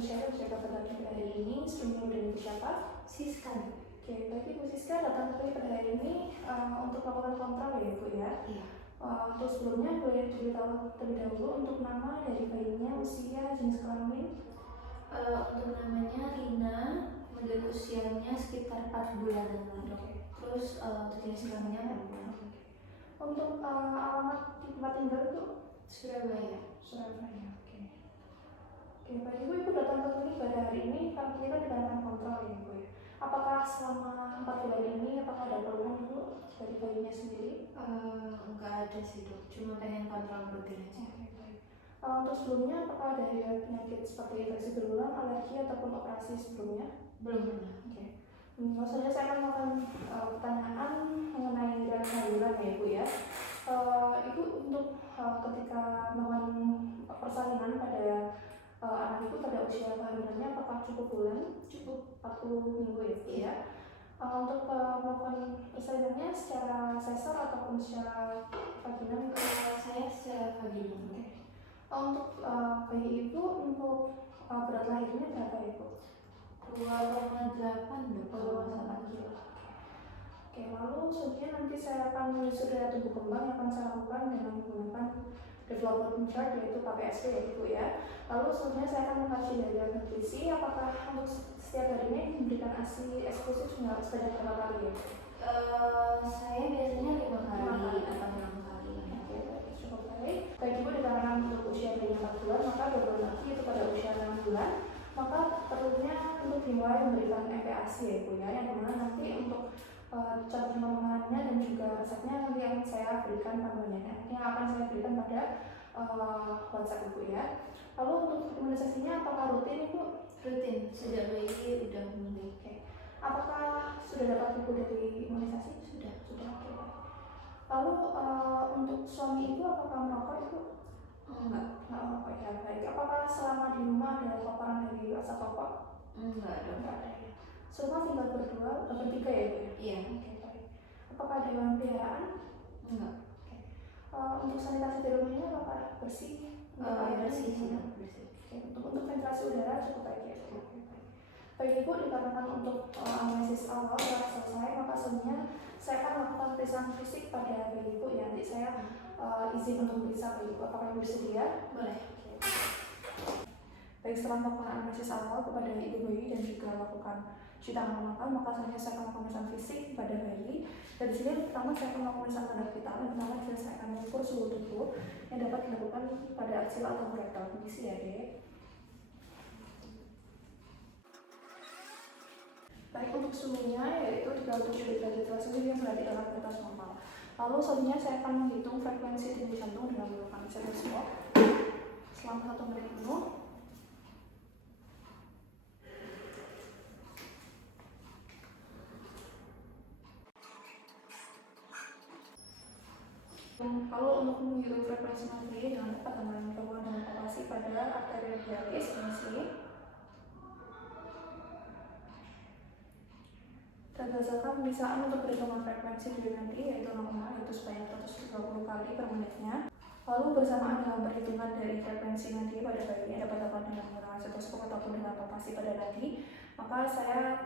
share siapa pada hari ini, sebelumnya udah itu siapa? Siska. Oke, baik Ibu Siska datang kembali pada hari ini untuk melakukan kontrol ya Ibu ya? Iya. Untuk sebelumnya boleh diberitahu terlebih dahulu untuk nama dari bayinya, usia, jenis kelamin? Untuk namanya Rina, kemudian usianya sekitar 4 bulanan lagi. Terus untuk jenis kelaminnya perempuan. Untuk alamat di tempat tinggal itu? Surabaya. Surabaya, oke. Oke, Baik Ibu datang ke klinik pada hari ini, kami kira dikarenakan kontrol ya Ibu ya. Apakah selama 4 bulan ini, apakah ada keluhan dulu dari bayinya sendiri? Enggak ada sih dok, cuma pengen kontrol rutin aja. Oke, baik. Untuk sebelumnya, apakah ada riwayat penyakit seperti infeksi berulang, alergi, ataupun operasi sebelumnya? Belum pernah. Oke. Maksudnya saya akan melakukan pertanyaan mengenai riwayat kehamilan ya Ibu ya. Ibu untuk ketika melakukan persalinan pada anak Ibu pada usia kehamilannya apakah cukup bulan? Cukup 40 minggu ya Ibu ya. Untuk melakukan persalinannya secara sesar ataupun secara vaginal? Saya secara vaginal. Oke. Untuk bayi Ibu untuk berat lahirnya berapa ya Ibu? 2,8 dok. 2,8 kilo. Oke, lalu selanjutnya nanti saya akan menyusun daya tumbuh kembang yang akan saya lakukan dengan menggunakan development chart yaitu KPSP ya Ibu ya. Lalu selanjutnya saya akan mengkaji daya nutrisi, apakah untuk setiap harinya memberikan ASI eksklusif sebanyak berapa kali ya? Saya biasanya 5 kali atau 6 kali. Oke, cukup baik. Baik Ibu, dikarenakan untuk usia bayi 4 bulan, maka 2 bulan lagi itu pada usia 6 bulan, maka perlunya untuk dimulai memberikan MPASI ya Ibu ya, yang dimana nanti untuk cara pemahamannya dan juga resepnya nanti akan saya berikan panduannya, yang akan saya berikan pada WhatsApp Ibu ya. Lalu untuk imunisasinya apakah rutin Ibu? Rutin, sejak bayi udah mulai. Oke. Apakah sudah dapat Ibu dari imunisasi? Sudah. Oke. Lalu untuk suami Ibu apakah merokok Ibu? Enggak. Nggak merokok ya, baik. Apakah selama di rumah ada paparan dari asap rokok? Enggak dok. Enggak ada ya. Semua tinggal bertiga ya Ibu ya? Iya. Oke, baik. Apakah ada hewan peliharaan? Enggak. Untuk sanitasi di rumahnya apakah bersih? Bersih. Oke, untuk ventilasi udara cukup baik ya. Baik Ibu, dikarenakan untuk analisis awal telah selesai, maka sebenarnya saya akan melakukan pemeriksaan fisik pada bayi Ibu ya. Nanti saya izin untuk memeriksa bayi Ibu. Apakah Ibu bersedia? Boleh. Baik, setelah melakukan analisis awal kepada ibu bayi dan juga melakukan cuci tangan makan, maka selanjutnya saya akan melakukan pemeriksaan fisik pada bayi. Dan di sini pertama saya akan melakukan pemeriksaan tanda vital, yang pertama saya akan mengukur suhu tubuh yang dapat dilakukan pada aksil atau rektal. Kondisi ya Dek. Baik, untuk suhunya yaitu 37 derajat Celcius yang berada dalam batas normal. Lalu selanjutnya saya akan menghitung frekuensi denyut jantung dengan menggunakan stetoskop selama 1 menit penuh. Kalau untuk menghitung frekuensi nadi dengan tepat dengan hubungan dengan palpasi pada arteria dialis ini berdasarkan pemeriksaan untuk perhitungan frekuensi denyut nadi yaitu normal yaitu sebanyak 130 kali per menitnya. Lalu bersamaan dengan perhitungan dari frekuensi nadi pada bayi yang dapat dilakukan dengan menggunakan stetoskop ataupun dengan palpasi pada nadi, maka saya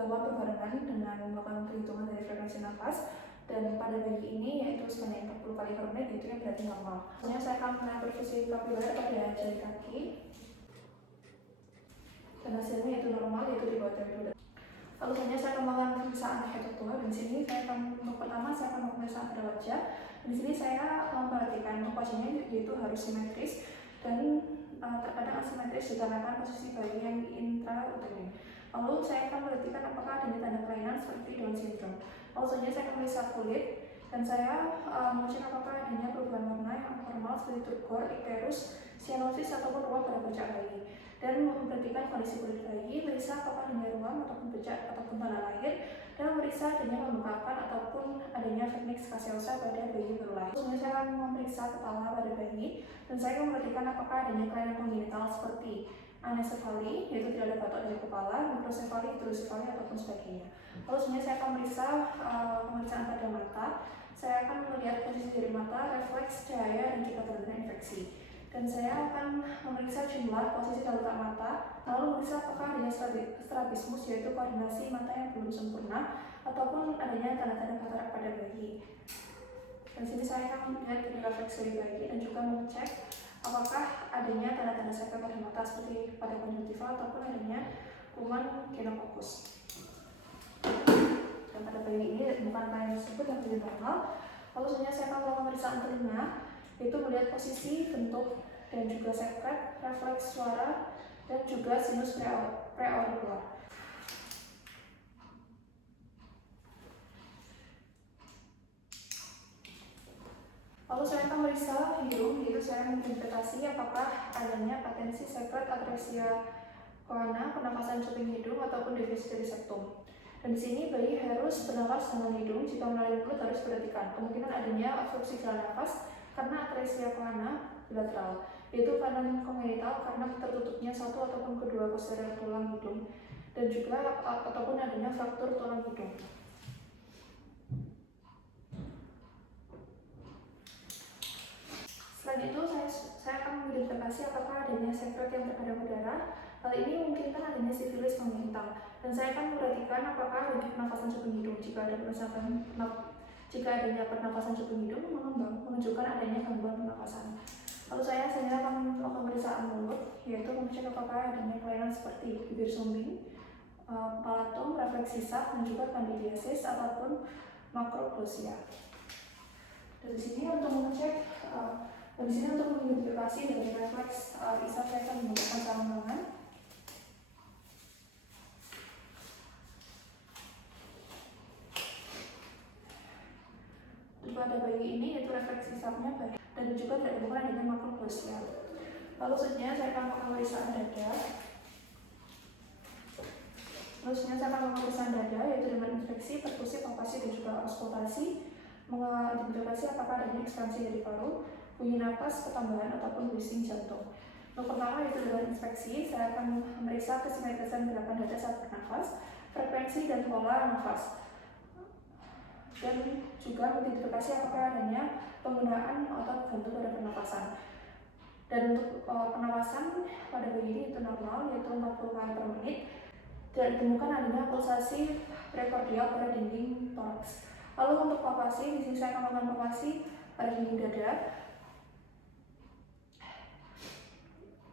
lakukan berbarengan dengan melakukan perhitungan dari frekuensi nafas. Dan pada bayi ini yaitu sebanyak 40 kali per menit, itu yang berarti normal. Selanjutnya saya akan melakukan perfusi kapiler pada jari kaki dan hasilnya itu normal, yaitu di bawah threshold. Lalu selanjutnya saya akan melakukan pemeriksaan head-to-toe. Dan di sini saya akan untuk pertama saya akan melakukan pemeriksaan pada wajah. Dan di sini saya memperhatikan untuk wajahnya yaitu harus simetris dan terkadang asimetris dikarenakan posisi bayi yang intrauterin. Lalu saya akan memperhatikan apakah adanya tanda kelainan seperti Down syndrome. Lalu selanjutnya saya akan memeriksa kulit dan saya mengecek apakah adanya perubahan warna yang abnormal seperti turgor, icterus, cyanosis ataupun ruam pada bercak bayi. Dan memperhatikan kondisi kulit bayi, memeriksa apakah adanya ruam ataupun bercak ataupun tanda lahir, dan memeriksa adanya pembengkakan ataupun adanya vernix caseosa pada bayi baru lahir. Selanjutnya saya akan memeriksa kepala pada bayi dan saya akan memperhatikan apakah adanya kelainan kongenital seperti anesefali, yaitu tidak ada batok dari kepala, mikrosefali, hidrosefali, ataupun sebagainya. Lalu sebenarnya saya akan memeriksa pemeriksaan pada mata. Saya akan melihat posisi dari mata, refleks, cahaya, dan juga tanda infeksi. Dan saya akan memeriksa jumlah adalah posisi dalurat mata, lalu memeriksa apakah adanya strabismus, yaitu koordinasi mata yang belum sempurna, ataupun adanya tanda-tanda katarak pada bayi. Dan sini saya akan melihat dari refleksi bayi dan juga mengecek apakah adanya tanda-tanda sepia pada mata seperti pada konjungtiva ataupun adanya kuman genococcus. Dan pada bayi ini bukan yang tersebut yang lebih normal. Lalu selanjutnya saya akan melakukan pemeriksaan telinga, yaitu melihat posisi, bentuk, dan juga sekret, refleks suara, dan juga sinus preaurikular. Lalu saya akan memeriksa hidung, yaitu saya mengidentifikasi apakah adanya patensi sekret atresia coana, pernapasan cuping hidung, ataupun defisit dari septum. Dan di sini bayi harus bernapas dengan hidung, jika melalui mulut harus diperhatikan. Kemungkinan adanya obstruksi jalan nafas karena atresia coana bilateral, yaitu karena kongenital karena tertutupnya satu ataupun kedua posterior tulang hidung, dan juga ataupun adanya fraktur tulang hidung. Selain itu, saya akan mengidentifikasi apakah adanya sekret yang terhadap udara. Hal ini memungkinkan adanya sifilis kongenital. Dan saya akan memperhatikan apakah adanya pernafasan cuping hidung. Jika adanya pernafasan cuping hidung mengembang, menunjukkan adanya gangguan pernafasan. Lalu saya akan melakukan pemeriksaan mulut, yaitu mengecek apakah adanya kelainan seperti bibir sumbing, palatum, refleks sisa, dan juga candidiasis ataupun makroglosia. Dan di sini untuk mengidentifikasi dari refleks sisa, saya akan menggunakan sarung tangan. Pada bayi ini yaitu refleks sisanya baik dan juga tidak ditemukan adanya makroglosia. Lalu selanjutnya saya akan melakukan pemeriksaan dada. Yaitu dengan inspeksi, perkusi, palpasi, dan juga auskultasi, mengidentifikasi apakah adanya ekspansi dari paru, bunyi napas, ketambahan, ataupun bising jantung. Untuk pertama yaitu dengan inspeksi, saya akan memeriksa kesimetrisan gerakan dada saat bernafas, frekuensi dan pola nafas, dan juga mengidentifikasi apakah adanya penggunaan otot bantu pada pernapasan. Dan untuk pernapasan pada bayi ini itu normal, yaitu 40 kali per menit. Tidak ditemukan adanya pulsasi prekordial pada dinding toraks. Lalu untuk palpasi, di sini saya akan melakukan palpasi pada dinding dada.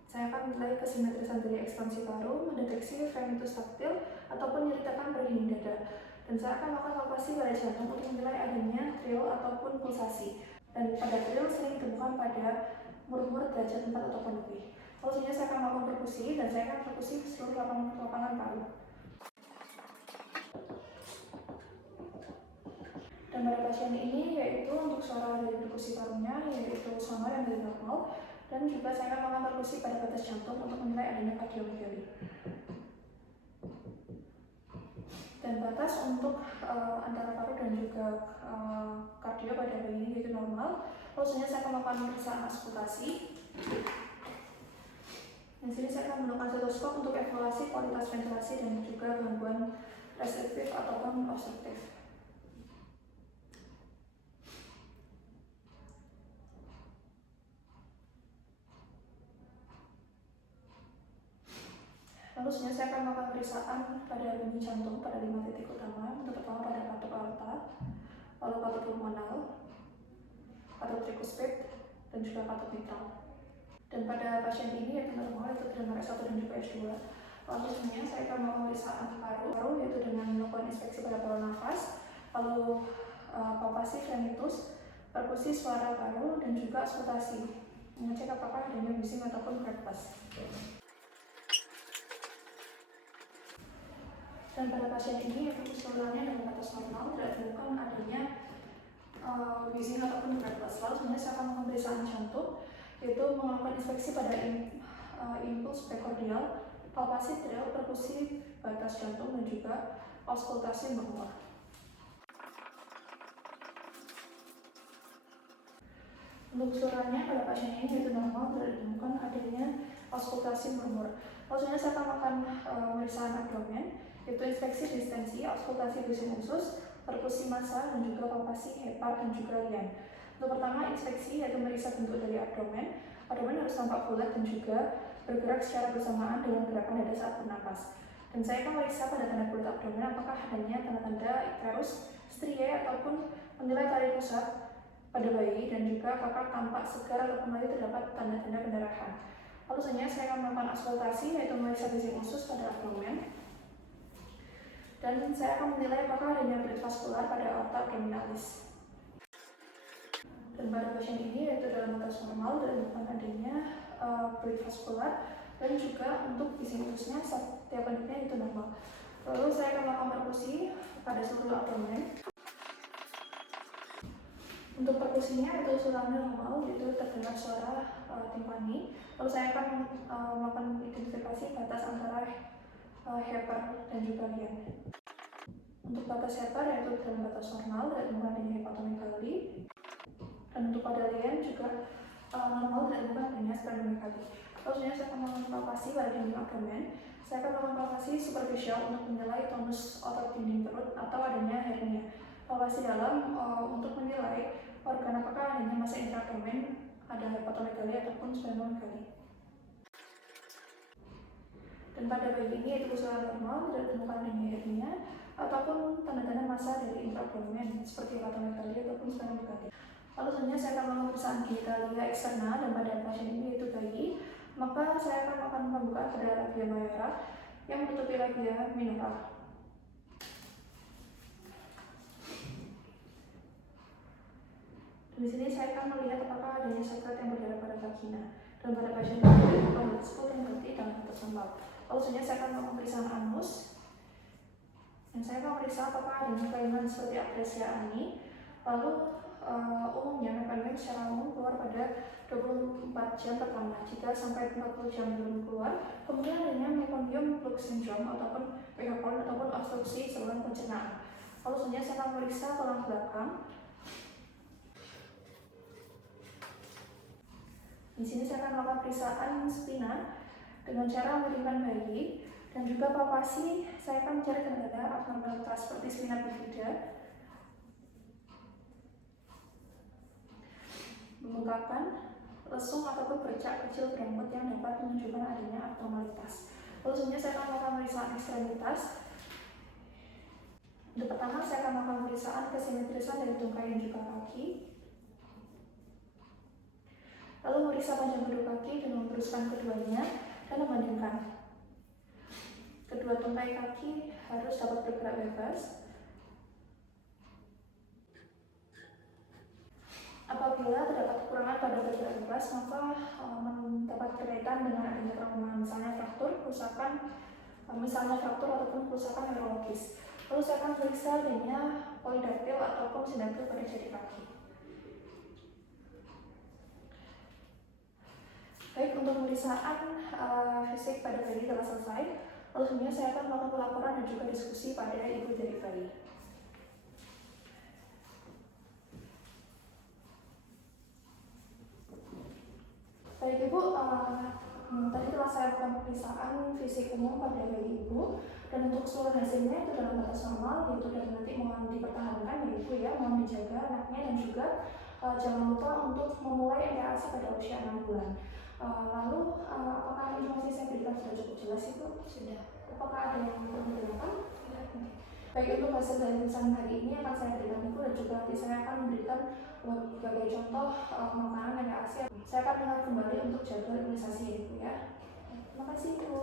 Saya akan menilai kesimetrisan dari ekspansi paru, mendeteksi venitus taktil ataupun nyeri tekan pada dinding dada. Dan saya akan melakukan palpasi pada jantung untuk menilai adanya trill ataupun pulsasi. Dan pada trill sering ditemukan pada murmur derajat 4 ataupun lebih. Lalu selanjutnya saya akan melakukan perkusi, dan saya akan perkusi seluruh lapangan paru. Dan pada pasien ini yaitu untuk suara dari perkusi parunya yaitu sama dan dari normal, dan juga saya akan melakukan perkusi pada batas jantung untuk menilai adanya kardiomegali. Dan batas untuk antara paru dan juga kardio pada bayi ini yaitu normal. Lalu selanjutnya saya akan melakukan pemeriksaan auskultasi. Di sini saya akan menggunakan stetoskop untuk evaluasi kualitas ventilasi dan juga gangguan restriktif ataupun obstruktif. Lalu selanjutnya saya akan melakukan pemeriksaan pada bunyi jantung pada 5 titik utama. Untuk pertama pada katup aorta, lalu katup pulmonal, katup trikuspid, dan juga katup mitral. Dan pada pasien ini yaitu normal, yaitu dengan S1 dan juga S2. Lalu selanjutnya saya akan melakukan pemeriksaan paru, yaitu dengan melakukan inspeksi pada paru nafas, lalu palpasi venitus, perkusi suara paru, dan juga auskultasi, mengecek apakah adanya bising ataupun breathless. Dan pada pasien ini yaitu keseluruhannya dalam batas normal, tidak ditemukan adanya bising ataupun breathless. Lalu selanjutnya saya akan melakukan pemeriksaan jantung, yaitu melakukan inspeksi pada impuls prekordial, palpasi trill, perkusi batas jantung, dan juga auskultasi murmur. Untuk keseluruhannya pada pasien ini yaitu normal, tidak ditemukan adanya auskultasi murmur. Lalu selanjutnya saya akan melakukan pemeriksaan abdomen, yaitu inspeksi distensi, auskultasi bising usus, perkusi massa, dan juga palpasi hepar dan juga lian. Untuk pertama inspeksi yaitu meriksa bentuk dari abdomen. Abdomen harus tampak bulat dan juga bergerak secara bersamaan dengan gerakan dada saat bernapas. Dan saya akan meriksa pada tanda kulit abdomen apakah adanya tanda-tanda icterus, striae ataupun penilai tarik pusat pada bayi, dan juga apakah tampak segar ataupun masih terdapat tanda-tanda pendarahan. Lalu selanjutnya saya akan melakukan auskultasi, yaitu memeriksa fisik usus pada abdomen. Dan saya akan menilai apakah adanya fluid vaskular pada aorta abdominalis. Dan pada pasien ini, yaitu dalam batas normal dan bukan adanya fluid vaskular, dan juga untuk fisik ususnya setiap bentuknya itu normal. Lalu saya akan melakukan perkusi pada seluruh abdomen. Untuk perkusinya itu suaranya normal, yaitu terdengar suara timpani. Lalu saya akan melakukan identifikasi batas antara Hepar dan juga Lian. Untuk batas Hepar yaitu dalam batas normal dan bukan adanya hepatomegali. Dan untuk pada Lian juga normal dan bukan adanya splenomegali. Lalu selanjutnya saya akan melakukan palpasi pada dinding abdomen. Saya akan melakukan palpasi superficial untuk menilai tonus otot dinding perut atau adanya hernia. Palpasi dalam untuk menilai organ apakah adanya massa intraabdomen, ada hepatomegali ataupun splenomegali. Dan pada bayi ini yaitu usulan normal, tidak ditemukan adanya hernia ataupun tanda-tanda massa dari intraabdomen seperti hepatomegali ataupun splenomegali. Lalu selanjutnya saya akan melakukan pemeriksaan genitalia eksterna, dan pada pasien ini yaitu bayi, maka saya akan melakukan pembukaan pada labia majora yang menutupi labia minora. Di sini saya akan melihat apakah adanya sekret yang berdarah pada vagina. Dan pada pasien ini bukan disebut yang berarti dalam batas normal. Lalu selanjutnya saya akan melakukan pemeriksaan anus. Dan saya akan memeriksa apakah adanya kelainan seperti atresia ani. Lalu umumnya mekanik secara umum keluar pada 24 jam pertama. Jika sampai 40 jam belum keluar, kemudian adanya meconium flux syndrome ataupun PHCON ataupun obstruksi saluran pencernaan. Lalu selanjutnya saya akan memeriksa tulang belakang. Di sini saya akan melakukan pemeriksaan spina dengan cara memiringkan bayi, dan juga palpasi saya akan mencari tanda-tanda abnormalitas seperti spina bifida, membengkakan, lesung ataupun bercak kecil berambut yang dapat menunjukkan adanya abnormalitas. Lalu selanjutnya saya akan melakukan pemeriksaan ekstremitas. Untuk pertama saya akan melakukan pemeriksaan kesimetrisan dari tungkai dan juga kaki. Lalu memeriksa panjang kedua kaki dengan meluruskan keduanya dan membandingkan. Kedua tungkai kaki harus dapat bergerak bebas. Apabila terdapat kekurangan pada bergerak bebas, maka dapat berkaitan dengan adanya trauma, misalnya fraktur, kerusakan, ataupun kerusakan neurologis. Lalu saya akan periksa adanya polidaktil ataupun sindaktil pada jari kaki. Baik, untuk pemeriksaan fisik pada bayi telah selesai. Lalu selanjutnya saya akan melakukan pelaporan dan juga diskusi pada ibu dari bayi. Baik Ibu, tadi telah saya lakukan pemeriksaan fisik umum pada bayi Ibu, dan untuk seluruh hasilnya itu dalam batas normal, yaitu dan nanti mohon dipertahankan ya Ibu ya, mohon dijaga anaknya, dan juga jangan lupa untuk memulai MPASI pada usia 6 bulan. Lalu apakah informasi saya berikan sudah cukup jelas Ibu? Sudah. Apakah ada yang perlu ditanyakan? Baik, untuk hasil dari pemeriksaan hari ini akan saya berikan Ibu, dan juga nanti saya akan memberikan berbagai contoh makanan MPASI. Saya akan lihat kembali untuk jadwal imunisasi Ibu ya. Terima kasih Ibu.